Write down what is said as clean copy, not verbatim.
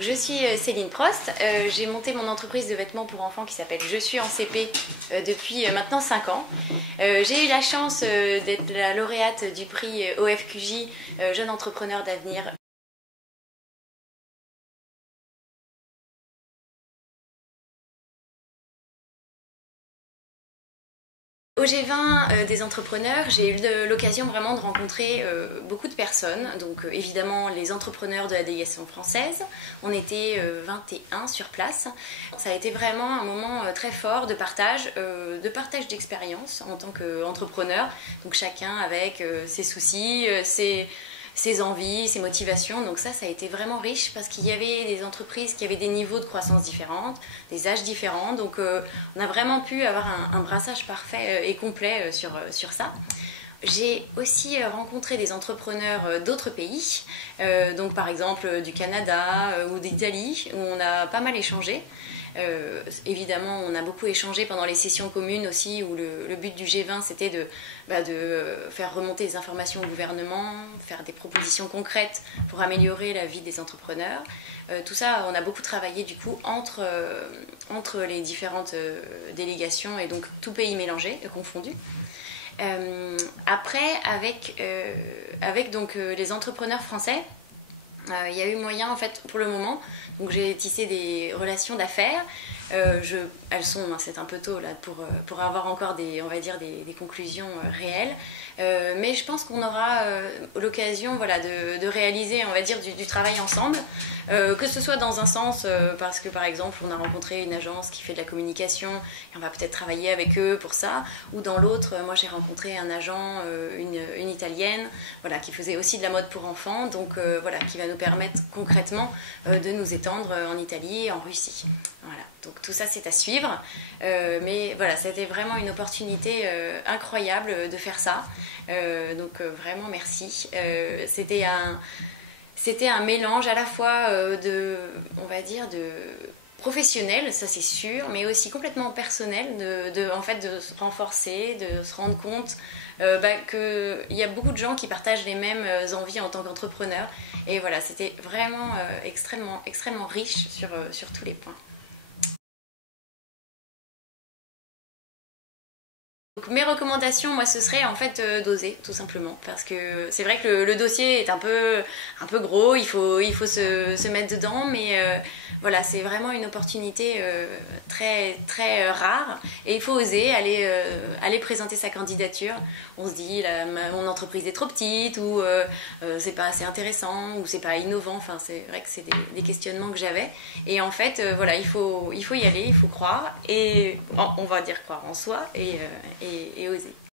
Je suis Céline Prost, j'ai monté mon entreprise de vêtements pour enfants qui s'appelle Je suis en CP depuis maintenant 5 ans. J'ai eu la chance d'être la lauréate du prix OFQJ Jeune Entrepreneur d'Avenir. Au G20 des entrepreneurs, j'ai eu l'occasion vraiment de rencontrer beaucoup de personnes, donc évidemment les entrepreneurs de la délégation française. On était 21 sur place. Ça a été vraiment un moment très fort de partage d'expérience en tant qu'entrepreneur, donc chacun avec ses soucis, ses envies, ses motivations. Donc ça a été vraiment riche parce qu'il y avait des entreprises qui avaient des niveaux de croissance différents, des âges différents. Donc on a vraiment pu avoir un brassage parfait et complet sur ça. J'ai aussi rencontré des entrepreneurs d'autres pays, donc par exemple du Canada ou d'Italie, où on a pas mal échangé. Évidemment, on a beaucoup échangé pendant les sessions communes aussi, où le but du G20 c'était de faire remonter les informations au gouvernement, faire des propositions concrètes pour améliorer la vie des entrepreneurs. Tout ça, on a beaucoup travaillé du coup entre les différentes délégations et donc tout pays mélangé, confondu. Après, avec donc, les entrepreneurs français, il y a eu moyen en fait pour le moment, donc j'ai tissé des relations d'affaires. Elles sont, c'est un peu tôt là pour avoir encore on va dire des conclusions réelles, mais je pense qu'on aura l'occasion de réaliser, on va dire, du travail ensemble, que ce soit dans un sens parce que par exemple on a rencontré une agence qui fait de la communication et on va peut-être travailler avec eux pour ça, ou dans l'autre, moi j'ai rencontré un agent, une italienne, voilà, qui faisait aussi de la mode pour enfants, donc voilà, qui va nous permettre concrètement de nous étendre en Italie et en Russie. Voilà, donc tout ça c'est à suivre, mais voilà, c'était vraiment une opportunité incroyable de faire ça, donc vraiment merci. C'était un mélange à la fois on va dire, de professionnel, ça c'est sûr, mais aussi complètement personnel, en fait, de se renforcer, de se rendre compte qu'il y a beaucoup de gens qui partagent les mêmes envies en tant qu'entrepreneur, et voilà, c'était vraiment extrêmement riche sur tous les points. Donc, mes recommandations, moi, ce serait en fait d'oser, tout simplement, parce que c'est vrai que le dossier est un peu gros, il faut se mettre dedans, mais voilà, c'est vraiment une opportunité très rare, et il faut oser aller présenter sa candidature. On se dit, mon entreprise est trop petite, ou c'est pas assez intéressant, ou c'est pas innovant. Enfin, c'est vrai que c'est des questionnements que j'avais, et en fait, voilà, il faut y aller, il faut croire, et on va dire croire en soi, et oser.